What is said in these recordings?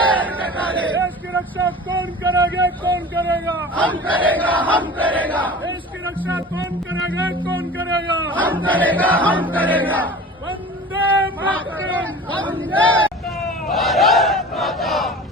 देश की रक्षा कौन करेगा कौन करेगा? हम करेगा हम करेगा। देश की रक्षा कौन करेगा कौन करेगा? हम करेगा हम करेगा। वंदे मातरम। वंदे भारत माता।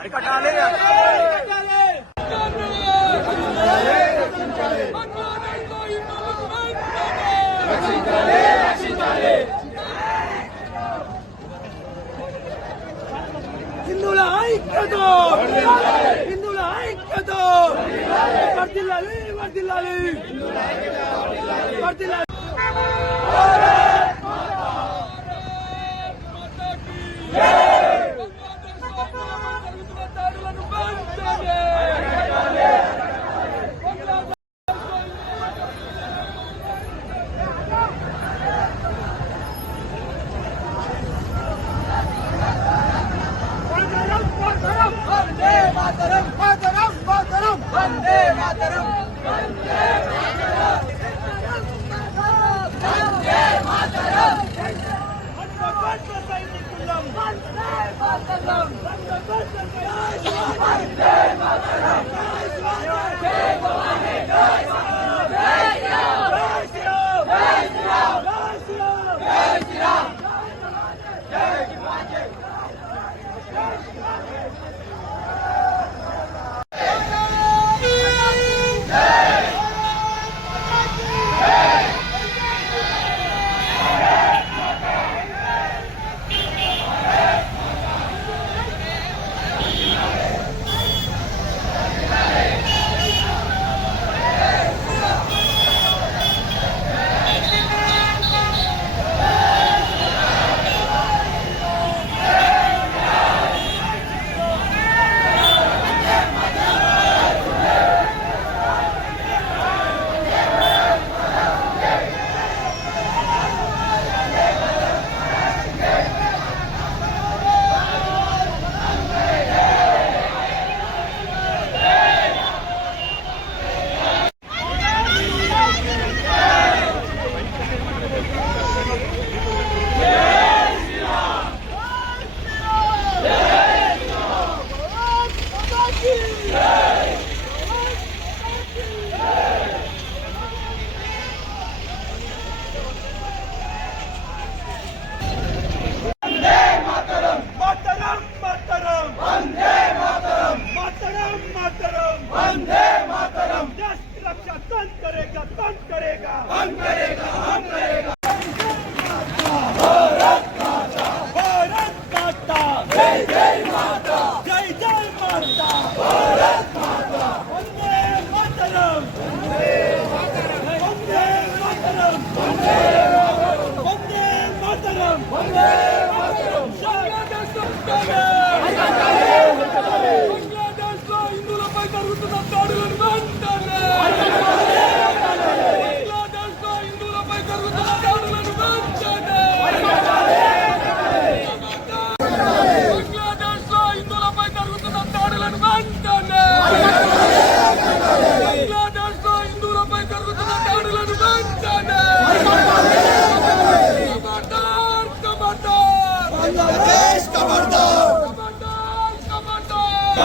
అరికట్టాలి. హిందువుల ఐక్యతో! హిందువుల ఐక్యతో! వర్దిల్లాలి వర్దిల్లాలి వర్దిల్లాలి Parlamento Natal, ela não vai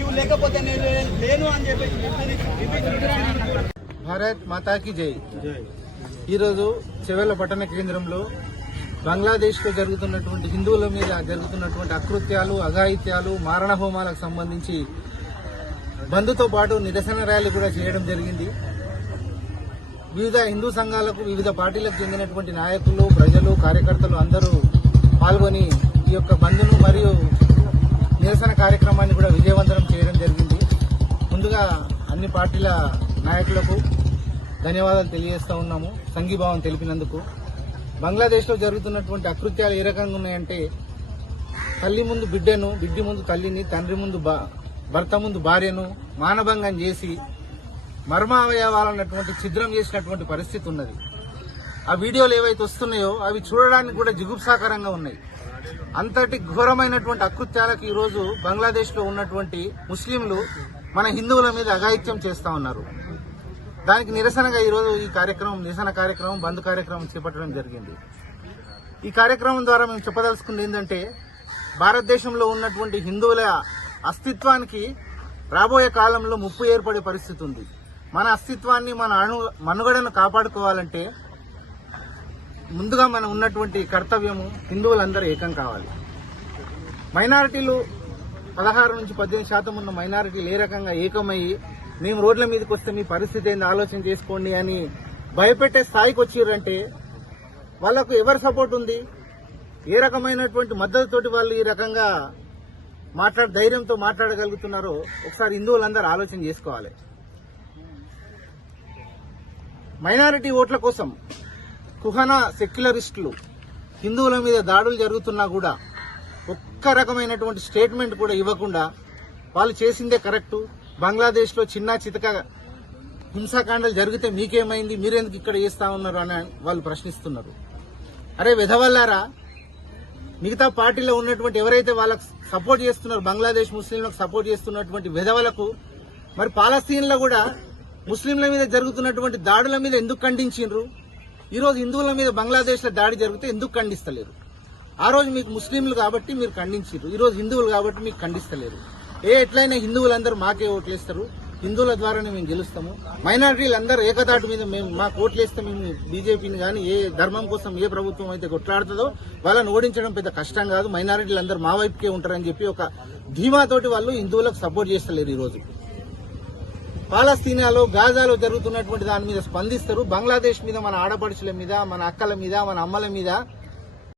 నీవు లేకపోతే నేను లేను అని చెప్పేసి భారత్ మాతాకి జై. ఈరోజు చెవెళ్ళ పట్టణ కేంద్రంలో బంగ్లాదేశ్లో జరుగుతున్నటువంటి హిందువుల మీద జరుగుతున్నటువంటి అకృత్యాలు అఘాయిత్యాలు మారణ హోమాలకు సంబంధించి బంధుతో పాటు నిరసన ర్యాలీ కూడా చేయడం జరిగింది. వివిధ హిందూ సంఘాలకు వివిధ పార్టీలకు చెందినటువంటి నాయకులు ప్రజలు కార్యకర్తలు అందరూ పాల్గొని ఈ యొక్క బంద్ను మరియు నిరసన కార్యక్రమాన్ని కూడా విజయవంతం చేయడం జరిగింది. ముందుగా అన్ని పార్టీల నాయకులకు ధన్యవాదాలు తెలియజేస్తా ఉన్నాము. సంఘీభావం తెలిపినందుకు. బంగ్లాదేశ్లో జరుగుతున్నటువంటి అకృత్యాలు ఏ రకంగా ఉన్నాయంటే తల్లి ముందు బిడ్డను బిడ్డి ముందు తల్లిని తండ్రి ముందు భర్త ముందు భార్యను మానభంగం చేసి మర్మ అవయవాలన్నటువంటి ఛిద్రం చేసినటువంటి పరిస్థితి ఉన్నది. ఆ వీడియోలు ఏవైతే వస్తున్నాయో అవి చూడడానికి కూడా జిగుప్సాకరంగా ఉన్నాయి. అంతటి ఘోరమైనటువంటి అకృత్యాలకు ఈ రోజు బంగ్లాదేశ్లో ఉన్నటువంటి ముస్లింలు మన హిందువుల మీద అఘాయిత్యం చేస్తా ఉన్నారు. దానికి నిరసనగా ఈ రోజు ఈ కార్యక్రమం నిరసన కార్యక్రమం బంద్ కార్యక్రమం చేపట్టడం జరిగింది. ఈ కార్యక్రమం ద్వారా మేము చెప్పదలుచుకుంది ఏంటంటే భారతదేశంలో ఉన్నటువంటి హిందువుల అస్తిత్వానికి రాబోయే కాలంలో ముప్పు ఏర్పడే పరిస్థితి ఉంది. మన అస్తిత్వాన్ని మన అణు మనుగడను కాపాడుకోవాలంటే ముందుగా మనం ఉన్నటువంటి కర్తవ్యము హిందువులందరూ ఏకం కావాలి. మైనారిటీలు పదహారు నుంచి పద్దెనిమిది శాతం ఉన్న మైనారిటీలు ఏ రకంగా ఏకమయ్యి మేము రోడ్ల మీదకి వస్తే మీ పరిస్థితి ఏంది? ఆలోచన చేసుకోండి అని భయపెట్టే స్థాయికి వచ్చిర్రంటే వాళ్ళకు ఎవరి సపోర్ట్ ఉంది? ఏ రకమైనటువంటి మద్దతుతోటి వాళ్ళు ఈ రకంగా మాట్లాడ ధైర్యంతో మాట్లాడగలుగుతున్నారో ఒకసారి హిందువులందరూ ఆలోచన చేసుకోవాలి. మైనారిటీ ఓట్ల కోసం కుహన సెక్యులరిస్టులు హిందువుల మీద దాడులు జరుగుతున్నా కూడా ఒక్క రకమైనటువంటి స్టేట్మెంట్ కూడా ఇవ్వకుండా వాళ్ళు చేసిందే కరెక్టు. బంగ్లాదేశ్లో చిన్న చితక హింసాకాండాలు జరిగితే మీకేమైంది? మీరెందుకు ఇక్కడ చేస్తా ఉన్నారు అని వాళ్ళు ప్రశ్నిస్తున్నారు. అరే విధవల్లారా మిగతా పార్టీలో ఉన్నటువంటి ఎవరైతే వాళ్ళకు సపోర్ట్ చేస్తున్నారు బంగ్లాదేశ్ ముస్లింలకు సపోర్ట్ చేస్తున్నటువంటి విధవలకు మరి పాలస్తీన్లో కూడా ముస్లింల మీద జరుగుతున్నటువంటి దాడుల మీద ఎందుకు ఖండించిండ్రు? ఈ రోజు హిందువుల మీద బంగ్లాదేశ్లో దాడి జరిగితే ఎందుకు ఖండిస్తలేరు? ఆ రోజు మీకు ముస్లింలు కాబట్టి మీరు ఖండించారు ఈరోజు హిందువులు కాబట్టి మీకు ఖండిస్తలేరు. ఏ ఎట్లయినా హిందువులందరూ మాకే ఓట్లేస్తారు. హిందువుల ద్వారానే మేము గెలుస్తాము. మైనారిటీలు అందరూ ఏకతాటి మీద మేము మాకు ఓట్లేస్తే మేము బీజేపీని కానీ ఏ ధర్మం కోసం ఏ ప్రభుత్వం అయితే కొట్లాడుతుందో వాళ్ళని ఓడించడం పెద్ద కష్టం కాదు. మైనారిటీలు అందరూ మా వైపుకే ఉంటారని చెప్పి ఒక ధీమాతోటి వాళ్ళు హిందువులకు సపోర్ట్ చేస్తలేరు ఈ రోజు. పాలస్తీనాలో గాజాలో జరుగుతున్నటువంటి దాని మీద స్పందిస్తారు. బంగ్లాదేశ్ మీద మన ఆడపడుచుల మీద మన అక్కల మీద మన అమ్మల మీద